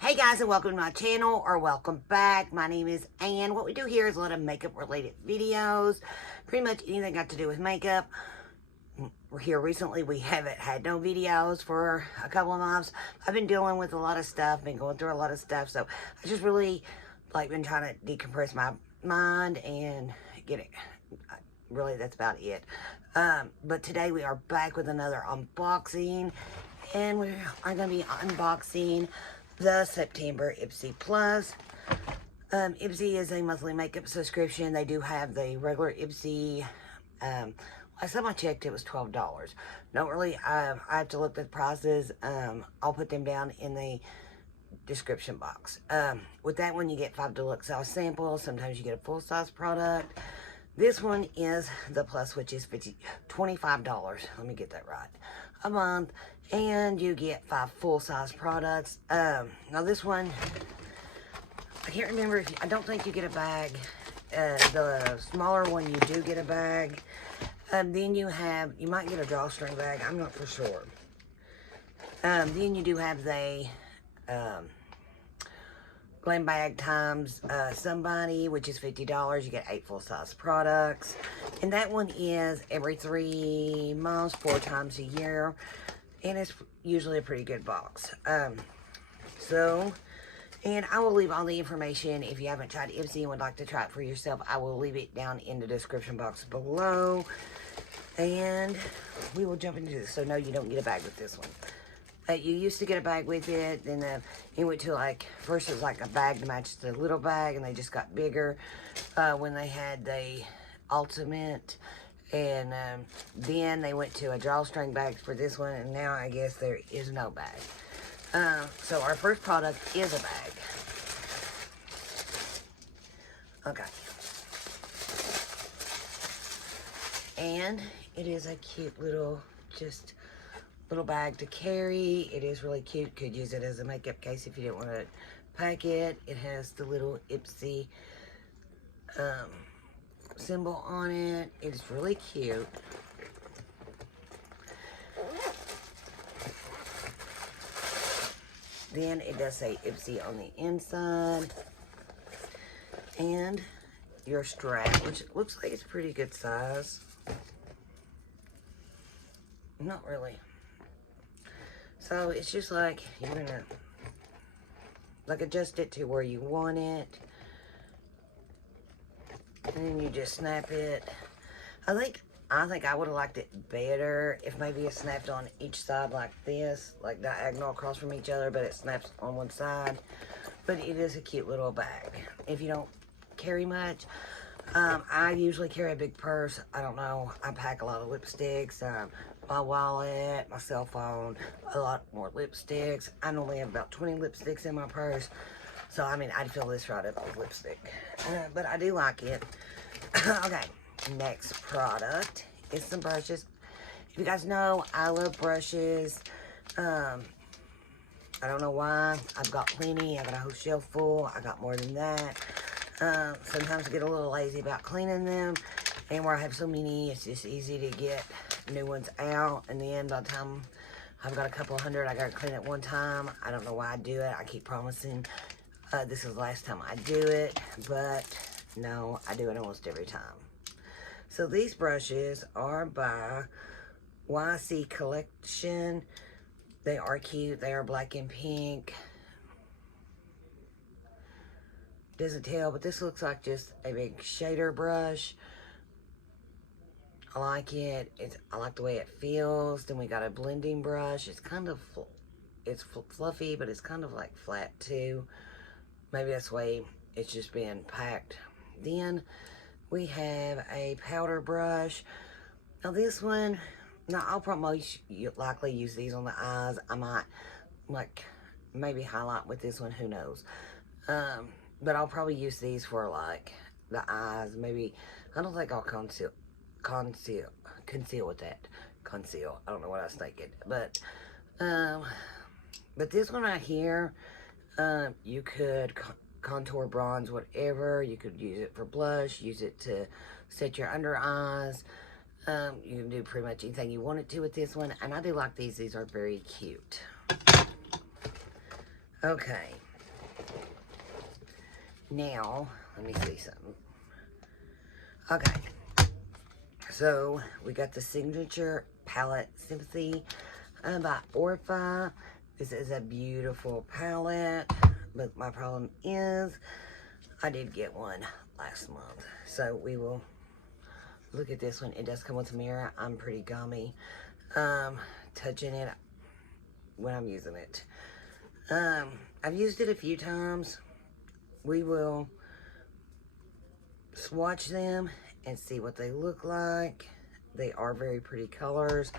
Hey guys, and welcome to my channel, or welcome back. My name is Ann. What we do here is a lot of makeup related videos. Pretty much anything got to do with makeup. Here recently we haven't had no videos for a couple of months. I've been dealing with a lot of stuff, been going through a lot of stuff, so I just really been trying to decompress my mind and get it. Really, that's about it. But today we are back with another unboxing, and we are going to be unboxing the September Ipsy Plus. Ipsy is a monthly makeup subscription. They do have the regular Ipsy. Last time I checked, it was $12. Don't really, I have to look at the prices. I'll put them down in the description box. With that one, you get 5 deluxe size samples. Sometimes you get a full-size product. This one is the Plus, which is $25. Let me get that right. A month. And you get 5 full-size products. Now this one, I can't remember if I don't think you get a bag. The smaller one, you do get a bag. Then you might get a drawstring bag. I'm not for sure. Then you do have the Glam bag times somebody, which is $50. You get 8 full-size products. And that one is every 3 months, 4 times a year. And it's usually a pretty good box. And I will leave all the information. If you haven't tried Ipsy and would like to try it for yourself, I will leave it down in the description box below. And we will jump into this. So no, you don't get a bag with this one. You used to get a bag with it, then it went to first it was like a bag to match the little bag, and they just got bigger when they had the Ultimate, and then they went to a drawstring bag for this one, and now I guess there is no bag. So our first product is a bag. Okay. And it is a cute little, little bag to carry. It is really cute. Could use it as a makeup case if you didn't want to pack it. It has the little Ipsy symbol on it. It's really cute. Then it does say Ipsy on the inside. And your strap, which looks like it's pretty good size. Not really. So it's just like you're gonna adjust it to where you want it, and then you just snap it. I think I would have liked it better if maybe it snapped on each side like this, like diagonal across from each other, but it snaps on one side. But it is a cute little bag. If you don't carry much, I usually carry a big purse. I don't know. I pack a lot of lipsticks. My wallet, my cell phone, a lot more lipsticks. I normally have about 20 lipsticks in my purse. So, I mean, I'd fill this right up with lipstick. But I do like it. Okay, next product is some brushes. If you guys know, I love brushes. I don't know why. I've got plenty. I got a whole shelf full. I got more than that. Sometimes I get a little lazy about cleaning them. And where I have so many, it's just easy to get new ones out, and then by the time I've got a couple hundred, I gotta clean it one time. I don't know why I do it. I keep promising this is the last time I do it, but no, I do it almost every time. So these brushes are by YC Collection. They are cute. They are black and pink. Doesn't tell, but this looks like just a big shader brush. I like it. I like the way it feels. Then we got a blending brush. It's kind of, it's fluffy, but it's kind of like flat too. Maybe that's the way it's just being packed. Then we have a powder brush. Now this one, now I'll probably likely use these on the eyes. I might maybe highlight with this one, who knows. But I'll probably use these for the eyes. Maybe, I don't think I'll conceal with that. Conceal. I don't know what I was thinking. But this one right here, you could contour, bronze, whatever. You could use it for blush, use it to set your under eyes. You can do pretty much anything you want it to with this one. And I do like these. These are very cute. Okay. Now, let me see something. Okay. So, we got the Signature Palette Sympathy by Orpha. This is a beautiful palette, but my problem is I did get one last month. So, we will look at this one. It does come with a mirror. I'm pretty gummy touching it when I'm using it. I've used it a few times. We will swatch them and see what they look like. They are very pretty colors.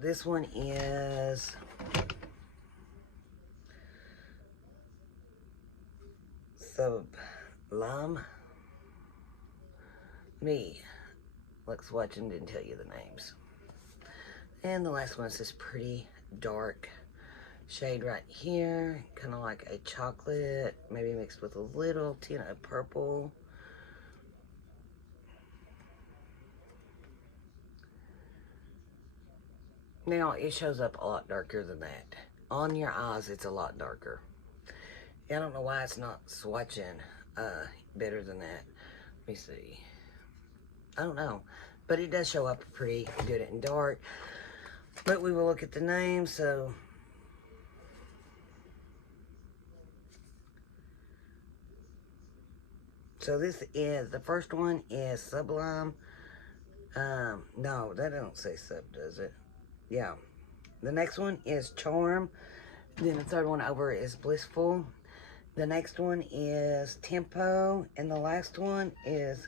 This one is Sublime. Look, swatching, didn't tell you the names. And the last one is this pretty dark shade right here, kind of like a chocolate, maybe mixed with a little tint of purple. Now, it shows up a lot darker than that. On your eyes, it's a lot darker. I don't know why it's not swatching better than that. Let me see. I don't know. But it does show up pretty good in dark. But we will look at the name, so... So this is, the first one is Sublime. No, that don't say sub, does it? Yeah. The next one is Charm. Then the third one over is Blissful. The next one is Tempo. And the last one is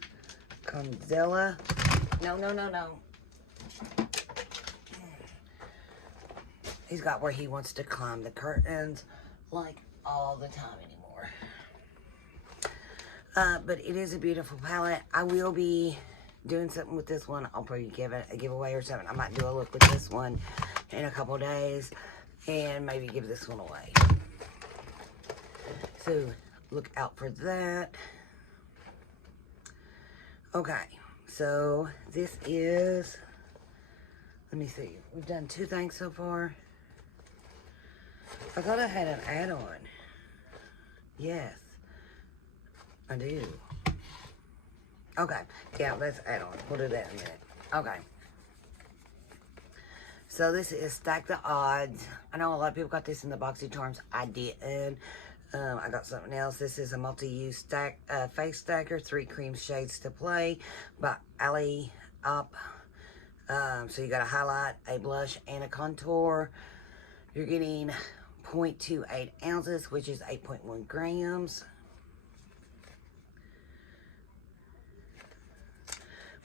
Conzella. No. He's got where he wants to climb the curtains like all the time anymore. But it is a beautiful palette. I will be doing something with this one. I'll probably give it a giveaway or something. I might do a look with this one in a couple days and maybe give this one away. So look out for that. Okay, so this is, let me see. We've done 2 things so far. I thought I had an add-on. Yes. I do. Okay. Yeah, let's add on. We'll do that in a minute. Okay. So this is Stack the Odds. I know a lot of people got this in the BoxyCharms. I didn't. I got something else. This is a multi-use stack face stacker. 3 cream shades to play by Ali Up. So you got a highlight, a blush, and a contour. You're getting 0.28 ounces, which is 8.1 grams.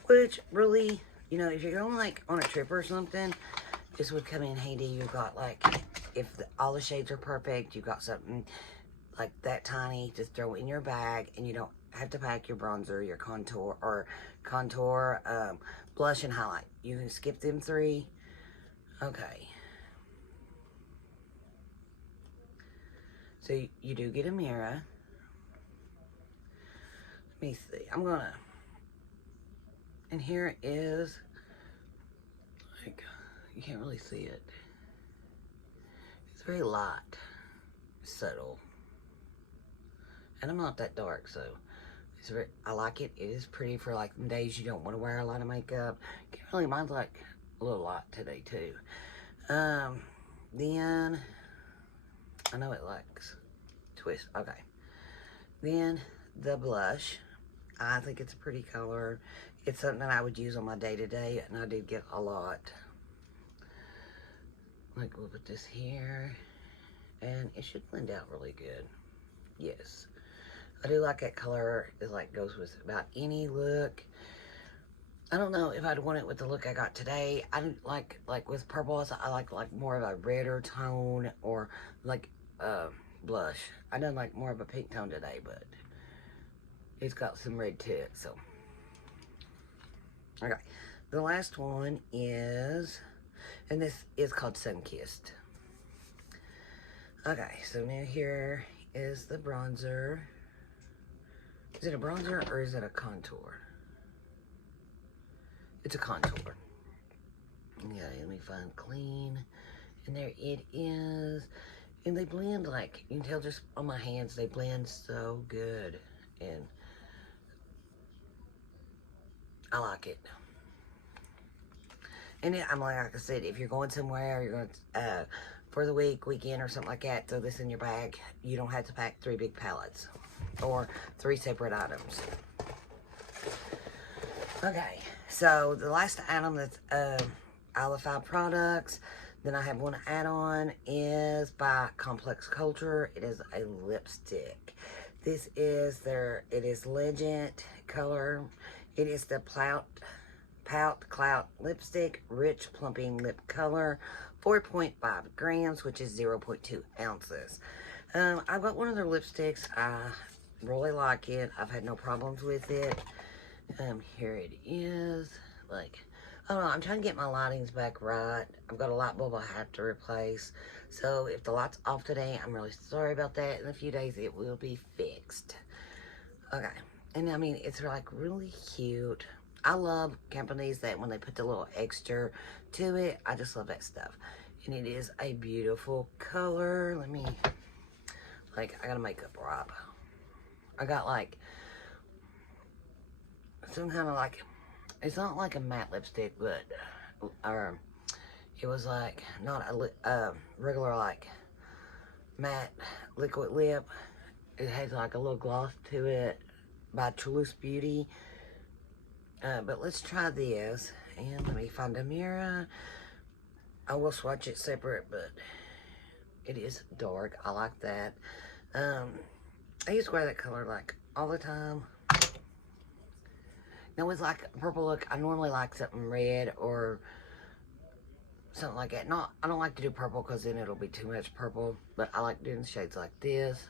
Which really, you know, if you're going like on a trip or something, this would come in handy. You've got like, if all the shades are perfect, you've got something like that tiny, just throw it in your bag and you don't have to pack your bronzer, your contour, blush and highlight. You can skip them 3. Okay. So you do get a mirror. Let me see. I'm gonna, and here is, like, you can't really see it. It's very light, subtle. And I'm not that dark, so it's very, I like it. It is pretty for like days you don't want to wear a lot of makeup. Really, mine's like a little light today too. Then, I know it likes twist. Okay. Then the blush. I think it's a pretty color. It's something that I would use on my day-to-day, and I did get a lot. Like, we'll put this here, and it should blend out really good. Yes. I do like that color. It like goes with about any look. I don't know if I'd want it with the look I got today. I didn't like with purples, I like more of a redder tone, or like blush. I done like more of a pink tone today, but it's got some red to it, so. Okay, the last one is, and this is called Sunkissed. Okay, so now here is the bronzer. Is it a bronzer or is it a contour? It's a contour. Yeah, let me find clean. And there it is. And they blend, like, you can tell just on my hands, they blend so good. And I like it. And I'm like I said, if you're going somewhere, you're going to, for the weekend or something like that, throw this in your bag. You don't have to pack 3 big pallets or 3 separate items. Okay, so the last item that's out of the 5 products, then I have one add-on, is by Complex Culture. It is a lipstick. This is it is Legend color. It is the Pout Clout Lipstick, Rich Plumping Lip Color, 4.5 grams, which is 0.2 ounces. I've got one of their lipsticks. I really like it. I've had no problems with it. Here it is. Like, I don't know, I'm trying to get my lightings back right. I've got a light bulb I have to replace. So if the light's off today, I'm really sorry about that. In a few days, it will be fixed. Okay. And I mean, it's like really cute. I love companies that when they put the little extra to it, I just love that stuff. And it is a beautiful color. Let me, like, I got a makeup wrap. I got like some kind of like, it's not like a matte lipstick, but it was like not a regular like matte liquid lip. It has like a little gloss to it by Toulouse Beauty. But let's try this. And let me find a mirror. I will swatch it separate, but it is dark. I like that. I used to wear that color like all the time. Now it's like a purple look. I normally like something red or something like that. I don't like to do purple because then it'll be too much purple. But I like doing shades like this.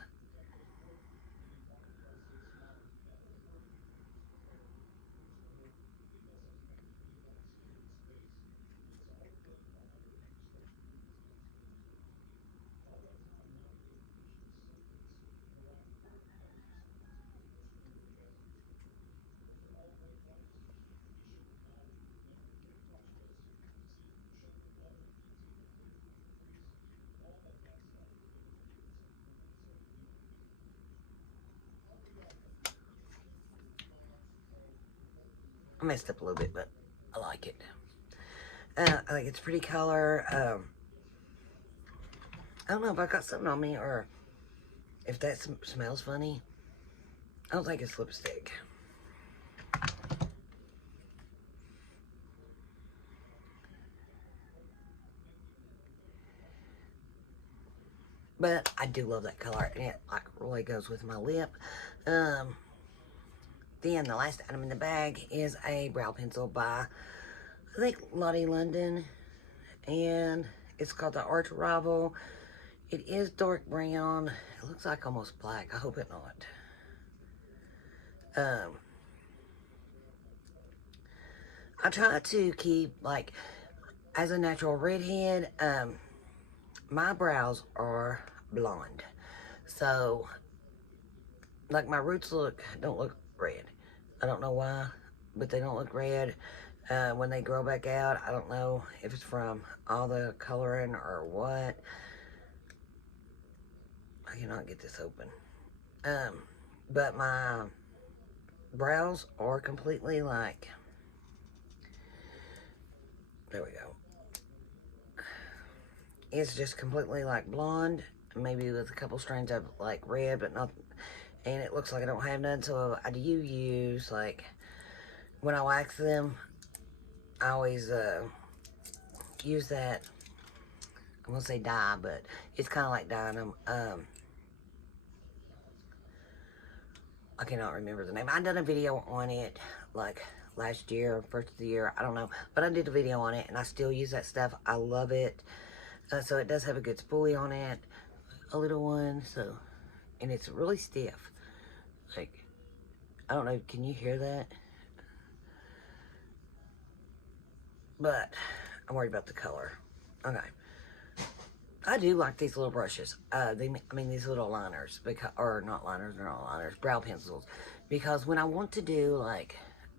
I messed up a little bit, but I like it. I think it's a pretty color. I don't know if I got something on me or if that smells funny. I don't think it's lipstick. But I do love that color, and it like really goes with my lip. Then the last item in the bag is a brow pencil by, I think, Lottie London. And it's called the Arch Rival. It is dark brown. It looks like almost black. I hope it not. I try to keep, like, as a natural redhead, my brows are blonde. So, like, my roots don't look red. I don't know why, but they don't look red. When they grow back out, I don't know if it's from all the coloring or what. I cannot get this open. But my brows are completely like, there we go. It's just completely like blonde, maybe with a couple strands of like red, but not, and it looks like I don't have none. So I do use, like, when I wax them, I always use that, I'm gonna say dye, but it's kind of like dyeing them. I cannot remember the name. I done a video on it like last year, first of the year, I don't know, but I did a video on it and I still use that stuff. I love it. So it does have a good spoolie on it, a little one, so, and it's really stiff. Like, I don't know, can you hear that? But I'm worried about the color. Okay. I do like these little brushes. These little liners, because, or not liners, they're not liners, brow pencils. Because when I want to do, like,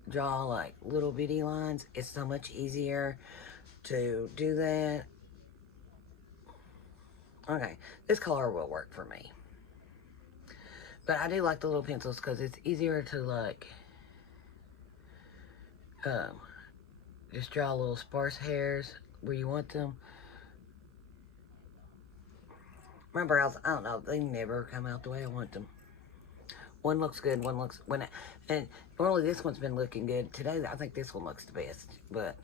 draw, like, little bitty lines, it's so much easier to do that. Okay, this color will work for me. But I do like the little pencils because it's easier to like just draw little sparse hairs where you want them. My brows, I don't know, they never come out the way I want them. One looks good, and normally this one's been looking good. Today, I think this one looks the best, but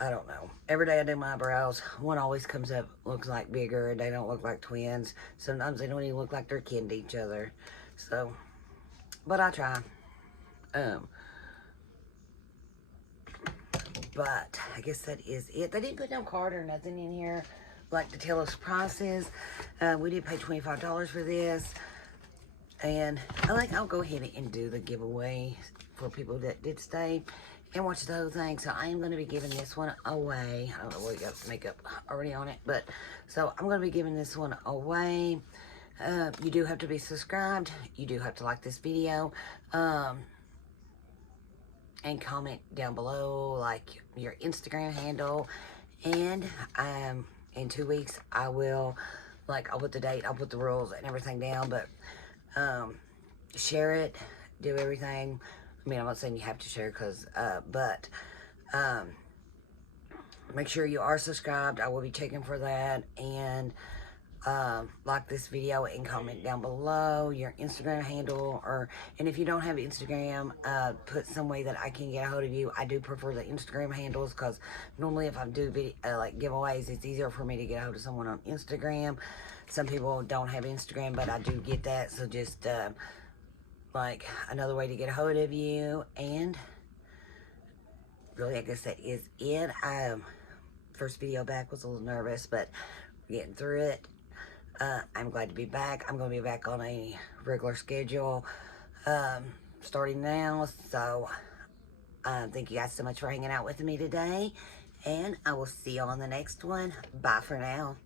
I don't know. Every day I do my brows, one always comes up, looks like bigger, and they don't look like twins. Sometimes they don't even look like they're kin to each other. So, but I try. But I guess that is it. They didn't put no card or nothing in here, like to tell us prices. We did pay $25 for this. And I'll go ahead and do the giveaway for people that did stay and watch the whole thing. So I am going to be giving this one away. I don't know what you got makeup already on it, but so I'm going to be giving this one away. You do have to be subscribed. You do have to like this video. And comment down below like your Instagram handle. And in 2 weeks I will, like, I'll put the date, I'll put the rules and everything down, but share it, do everything. I mean, I'm not saying you have to share because but make sure you are subscribed. I will be checking for that. And like this video and comment down below your Instagram handle, and if you don't have Instagram, put some way that I can get a hold of you. I do prefer the Instagram handles because normally if I do like giveaways, it's easier for me to get a hold of someone on Instagram. Some people don't have Instagram, but I do get that, so just like another way to get a hold of you. And really, I guess that is it. First video back was a little nervous, but getting through it. I'm glad to be back. I'm going to be back on a regular schedule starting now. So thank you guys so much for hanging out with me today. And I will see you on the next one. Bye for now.